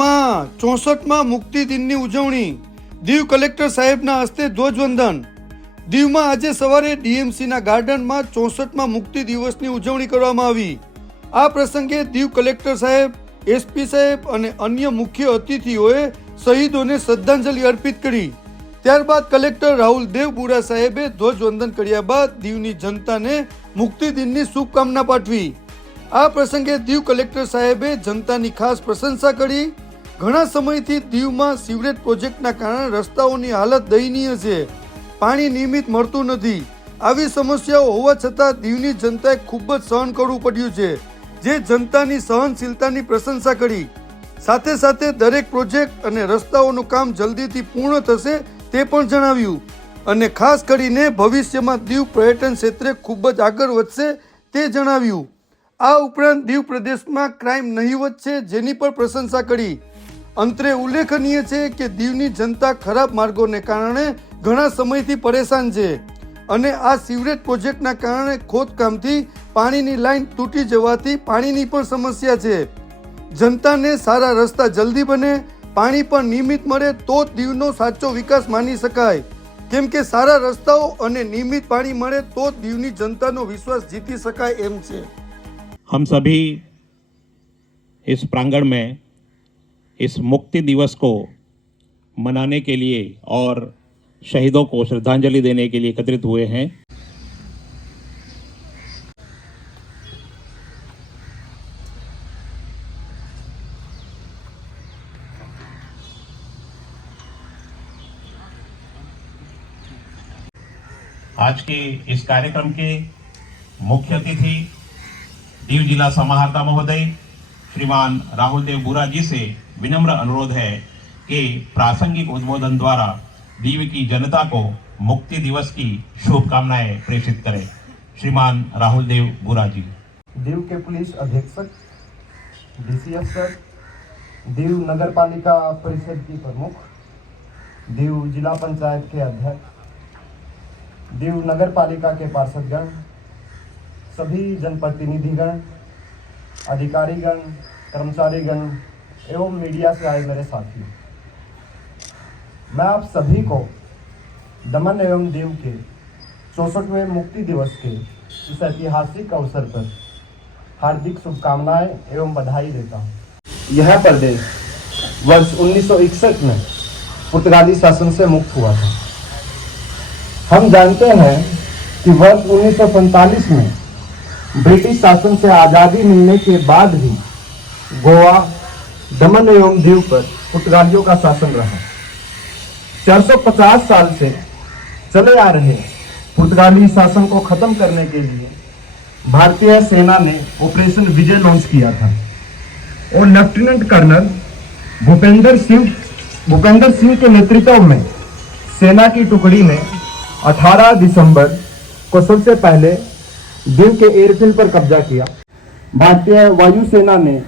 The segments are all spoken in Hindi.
દીવમાં 64માં મુક્તિ દિનની ઉજવણી, દીવ કલેક્ટર સાહેબના હસ્તે ધ્વજવંદન। દીવમાં આજે સવારે ડીએમસીના ગાર્ડનમાં 64માં મુક્તિ દિવસની ઉજવણી કરવામાં આવી। આ પ્રસંગે દીવ કલેક્ટર સાહેબ, એસપી સાહેબ અને અન્ય મુખ્ય અતિથિઓએ શહીદોને શ્રદ્ધાંજલિ અર્પિત કરી। ત્યારબાદ કલેક્ટર રાહુલ દેવબુરા સાહેબે ધ્વજવંદન કર્યા બાદ દીવની જનતાને મુક્તિ દિનની શુભકામના પાઠવી। આ પ્રસંગે દીવ કલેક્ટર સાહેબે જનતાની ખાસ પ્રશંસા કરી। ઘણા સમયથી દીવમાં સીવરેજ પ્રોજેક્ટના કારણે રસ્તાઓની હાલત દયનીય છે, પાણી નિયમિત મળતું નથી। આવી સમસ્યાઓ હોવા છતાં દીવની જનતાએ ખૂબ જ સહન કરવું પડ્યું છે, જે જનતાની સહનશીલતાની પ્રશંસા કરી। સાથે સાથે દરેક પ્રોજેક્ટ અને રસ્તાઓનું કામ જલ્દીથી પૂર્ણ થશે તે પણ જણાવ્યું અને ખાસ કરીને ભવિષ્યમાં દીવ પર્યટન ક્ષેત્રે ખૂબ જ આગળ વધશે તે જણાવ્યું। આ ઉપરાંત દીવ પ્રદેશમાં ક્રાઇમ નહીવત છે, જેની પણ પ્રશંસા કરી। અંતરે ઉલ્લેખનીય છે કે દીવની જનતા ખરાબ માર્ગોને કારણે ઘણા સમયથી પરેશાન છે અને આ સીવરેજ પ્રોજેક્ટના કારણે ખોદકામથી પાણીની લાઈન તૂટી જવાથી પાણીની પણ સમસ્યા છે। જનતાને સારા રસ્તા જલ્દી બને, પાણી પણ નિયમિત મળે તો જ દીવનો સાચો વિકાસ માની શકાય, કેમ કે સારા રસ્તાઓ અને નિયમિત પાણી મળે તો જ દીવની જનતાનો વિશ્વાસ જીતી શકાય એમ છે। हम सभी इस प्रांगण में इस मुक्ति दिवस को मनाने के लिए और शहीदों को श्रद्धांजलि देने के लिए एकत्रित हुए हैं। आज के इस कार्यक्रम के मुख्य अतिथि दीव जिला समाहर्ता महोदय श्रीमान राहुल देव बुरा जी से विनम्र अनुरोध है कि प्रासंगिक उद्बोधन द्वारा दीव की जनता को मुक्ति दिवस की शुभकामनाएं प्रेषित करें। श्रीमान राहुल देव बुरा जी। दीव के पुलिस अधीक्षक, डीसीएफ सर, दीव नगर पालिका परिषद की प्रमुख, दीव जिला पंचायत के अध्यक्ष, दीव नगर पालिका के पार्षदगण, सभी जनप्रतिनिधिगण, अधिकारीगण, कर्मचारीगण एवं मीडिया से आए मेरे साथियों, मैं आप सभी को दमन एवं दीव के 64वें मुक्ति दिवस के इस ऐतिहासिक अवसर पर हार्दिक शुभकामनाएं एवं बधाई देता हूँ। यह प्रदेश वर्ष 1961 में पुर्तगाली शासन से मुक्त हुआ था। हम जानते हैं कि वर्ष 1947 में ब्रिटिश शासन से आज़ादी मिलने के बाद भी गोवा, दमन एवं दीव पर पुर्तगालियों का शासन रहा। 450 साल से चले आ रहे पुर्तगाली शासन को खत्म करने के लिए भारतीय सेना ने ऑपरेशन विजय लॉन्च किया था और लेफ्टिनेंट कर्नल भूपेंद्र सिंह के नेतृत्व में सेना की टुकड़ी ने 18 दिसंबर को सबसे पहले दीव के एयरफील्ड पर कब्जा किया। भारतीय वायुसेना ने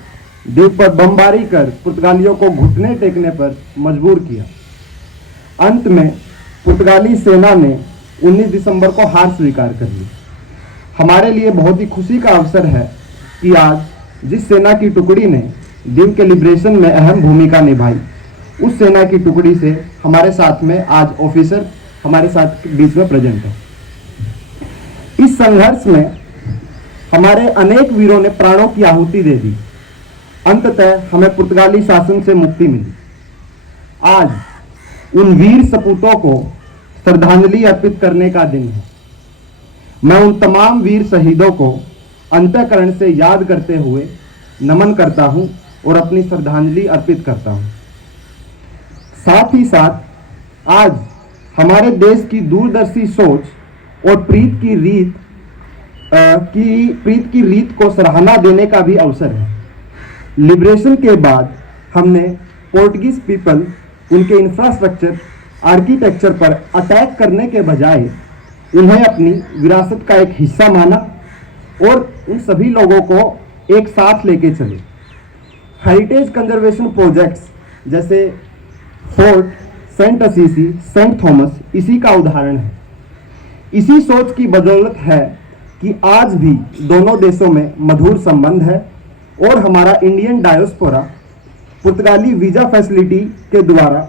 दीव पर बमबारी कर पुर्तगालियों को घुटने टेकने पर मजबूर किया। अंत में पुर्तगाली सेना ने 19 दिसंबर को हार स्वीकार कर ली। हमारे लिए बहुत ही खुशी का अवसर है कि आज जिस सेना की टुकड़ी ने दीव के लिबरेशन में अहम भूमिका निभाई, उस सेना की टुकड़ी से हमारे साथ में आज ऑफिसर हमारे साथ बीच में प्रेजेंट है। इस संघर्ष में हमारे अनेक वीरों ने प्राणों की आहुति दे दी। अंततः हमें पुर्तगाली शासन से मुक्ति मिली। आज उन वीर सपूतों को श्रद्धांजलि अर्पित करने का दिन है। मैं उन तमाम वीर शहीदों को अंतःकरण से याद करते हुए नमन करता हूं और अपनी श्रद्धांजलि अर्पित करता हूं। साथ ही साथ आज हमारे देश की दूरदर्शी सोच और प्रीत की रीत को सराहना देने का भी अवसर है। लिबरेशन के बाद हमने पोर्टुगीज पीपल उनके इंफ्रास्ट्रक्चर, आर्किटेक्चर पर अटैक करने के बजाय उन्हें अपनी विरासत का एक हिस्सा माना और उन सभी लोगों को एक साथ लेके चले। हेरिटेज कंजर्वेशन प्रोजेक्ट्स जैसे fort, saint Assisi, saint Thomas इसी का उदाहरण है। इसी सोच की बदौलत है कि आज भी दोनों देशों में मधुर संबंध है और हमारा इंडियन डायोस्पोरा पुर्तगाली वीजा फैसिलिटी के द्वारा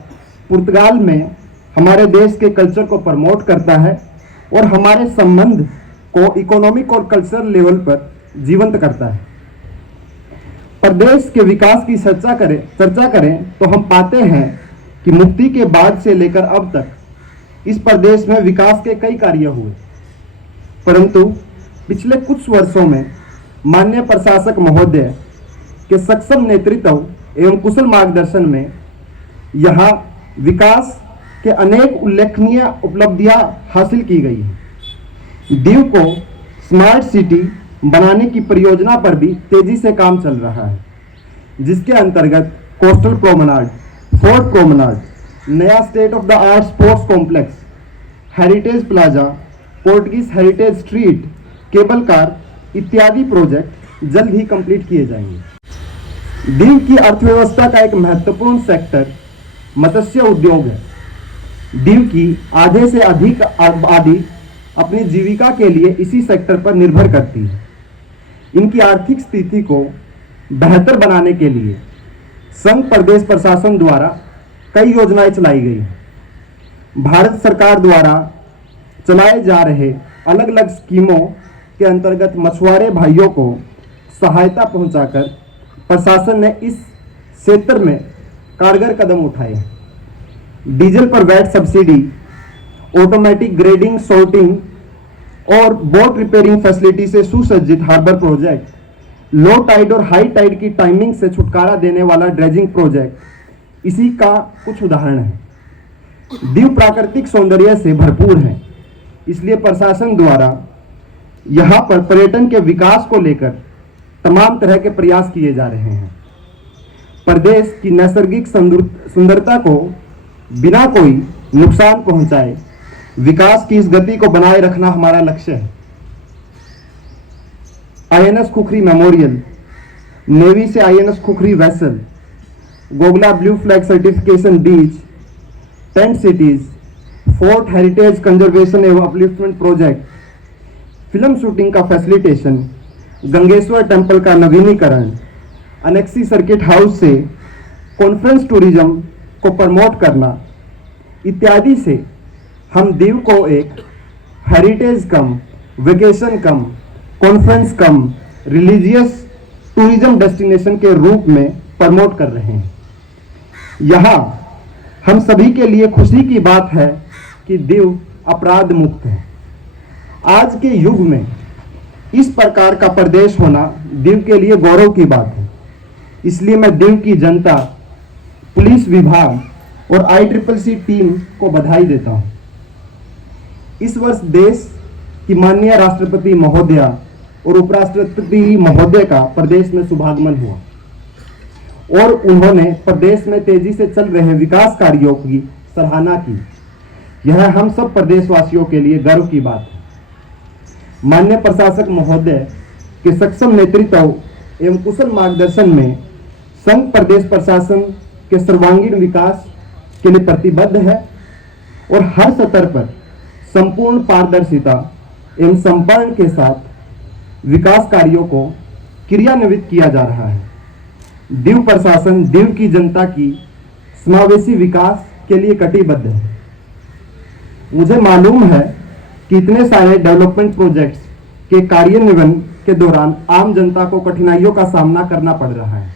पुर्तगाल में हमारे देश के कल्चर को प्रमोट करता है और हमारे संबंध को इकोनॉमिक और कल्चरल लेवल पर जीवंत करता है। प्रदेश के विकास की चर्चा करें तो हम पाते हैं कि मुक्ति के बाद से लेकर अब तक इस प्रदेश में विकास के कई कार्य हुए, परंतु पिछले कुछ वर्षों में माननीय प्रशासक महोदय के सक्षम नेतृत्व एवं कुशल मार्गदर्शन में यहाँ विकास के अनेक उल्लेखनीय उपलब्धियां हासिल की गई हैं। दीव को स्मार्ट सिटी बनाने की परियोजना पर भी तेजी से काम चल रहा है, जिसके अंतर्गत कोस्टल प्रोमेनाड, फोर्ट प्रोमेनाड, नया state of the art sports complex, heritage plaza, Portuguese heritage street, cable car इत्यादि प्रोजेक्ट जल्द ही कंप्लीट किए जाएंगे। दीव की अर्थव्यवस्था का एक महत्वपूर्ण सेक्टर मत्स्य उद्योग है। दीव की आधे से अधिक आबादी अपनी जीविका के लिए इसी सेक्टर पर निर्भर करती है। इनकी आर्थिक स्थिति को बेहतर बनाने के लिए संघ प्रदेश प्रशासन द्वारा कई योजनाएं चलाई गई हैं। भारत सरकार द्वारा चलाए जा रहे अलग अलग स्कीमों के अंतर्गत मछुआरे भाइयों को सहायता पहुंचाकर प्रशासन ने इस क्षेत्र में कारगर कदम उठाए हैं। डीजल पर VAT subsidy, automatic grading, sorting और बोट रिपेयरिंग फैसिलिटी से सुसज्जित हार्बर प्रोजेक्ट, लो टाइड और हाई टाइड की टाइमिंग से छुटकारा देने वाला ड्रेजिंग प्रोजेक्ट इसी का कुछ उदाहरण है। दीव प्राकृतिक सौंदर्य से भरपूर है, इसलिए प्रशासन द्वारा यहाँ पर पर्यटन के विकास को लेकर तमाम तरह के प्रयास किए जा रहे हैं। प्रदेश की नैसर्गिक सुंदरता को बिना कोई नुकसान पहुंचाए विकास की इस गति को बनाए रखना हमारा लक्ष्य है। आईएनएस खुखरी मेमोरियल, नेवी से INS Khukri vessel, Gogla blue flag certification beach, tent cities, fort heritage conservation एवं अपलिफ्टमेंट प्रोजेक्ट, फिल्म शूटिंग का फैसिलिटेशन, गंगेश्वर टेम्पल का नवीनीकरण, अनेक्सी सर्किट हाउस से कॉन्फ्रेंस टूरिज्म को प्रमोट करना इत्यादि से हम दीव को एक heritage cum, vacation cum, conference cum, religious tourism destination के रूप में प्रमोट कर रहे हैं। यहाँ हम सभी के लिए खुशी की बात है कि दीव अपराध मुक्त है। आज के युग में इस प्रकार का प्रदेश होना दीव के लिए गौरव की बात है। इसलिए मैं दीव की जनता, पुलिस विभाग और ICCC टीम को बधाई देता हूं। इस वर्ष देश की माननीय राष्ट्रपति महोदया और उपराष्ट्रपति महोदय का प्रदेश में शुभागमन हुआ और उन्होंने प्रदेश में तेजी से चल रहे विकास कार्यों की सराहना की। यह हम सब प्रदेशवासियों के लिए गर्व की बात है। माननीय प्रशासक महोदय के सक्षम नेतृत्व एवं कुशल मार्गदर्शन में संघ प्रदेश प्रशासन के सर्वांगीण विकास के लिए प्रतिबद्ध है और हर स्तर पर संपूर्ण पारदर्शिता एवं समर्पण के साथ विकास कार्यों को क्रियान्वित किया जा रहा है। दीव प्रशासन दीव की जनता की समावेशी विकास के लिए कटिबद्ध है। मुझे मालूम है कि इतने सारे डेवलपमेंट प्रोजेक्ट्स के कार्यान्वयन के दौरान आम जनता को कठिनाइयों का सामना करना पड़ रहा है।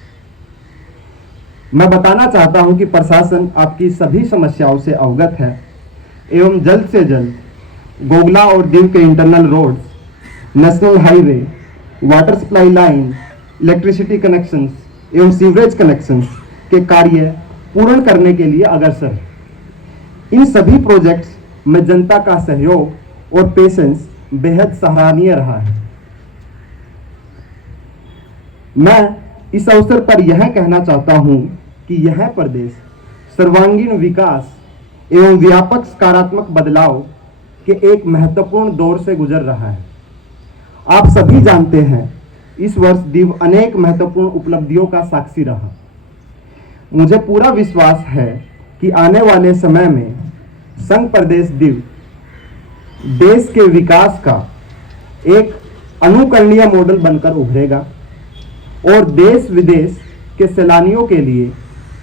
मैं बताना चाहता हूं कि प्रशासन आपकी सभी समस्याओं से अवगत है एवं जल्द से जल्द गोगला और दीव के internal roads, national highway, water supply line, electricity connections एवं सीवरेज कनेक्शंस के कार्य पूर्ण करने के लिए अग्रसर है। इन सभी प्रोजेक्ट्स में जनता का सहयोग और पेशेंस बेहद सराहनीय रहा है। मैं इस अवसर पर यह कहना चाहता हूं कि यह प्रदेश सर्वांगीण विकास एवं व्यापक सकारात्मक बदलाव के एक महत्वपूर्ण दौर से गुजर रहा है। आप सभी जानते हैं इस वर्ष दीव अनेक महत्वपूर्ण उपलब्धियों का साक्षी रहा। मुझे पूरा विश्वास है कि आने वाले समय में संघ प्रदेश दीव देश के विकास का एक अनुकरणीय मॉडल बनकर उभरेगा और देश विदेश के सैलानियों के लिए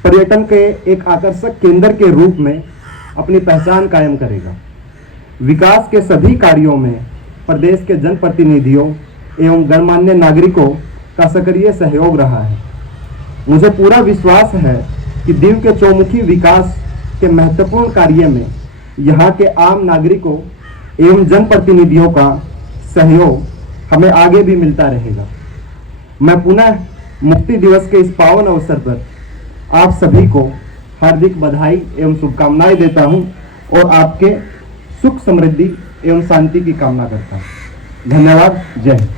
पर्यटन के एक आकर्षक केंद्र के रूप में अपनी पहचान कायम करेगा। विकास के सभी कार्यों में प्रदेश के जनप्रतिनिधियों एवं गणमान्य नागरिकों का सक्रिय सहयोग रहा है। मुझे पूरा विश्वास है कि दीव के चौमुखी विकास के महत्वपूर्ण कार्य में यहाँ के आम नागरिकों एवं जनप्रतिनिधियों का सहयोग हमें आगे भी मिलता रहेगा। मैं पुनः मुक्ति दिवस के इस पावन अवसर पर आप सभी को हार्दिक बधाई एवं शुभकामनाएं देता हूं और आपके सुख समृद्धि एवं शांति की कामना करता हूं। धन्यवाद। जय हिंद।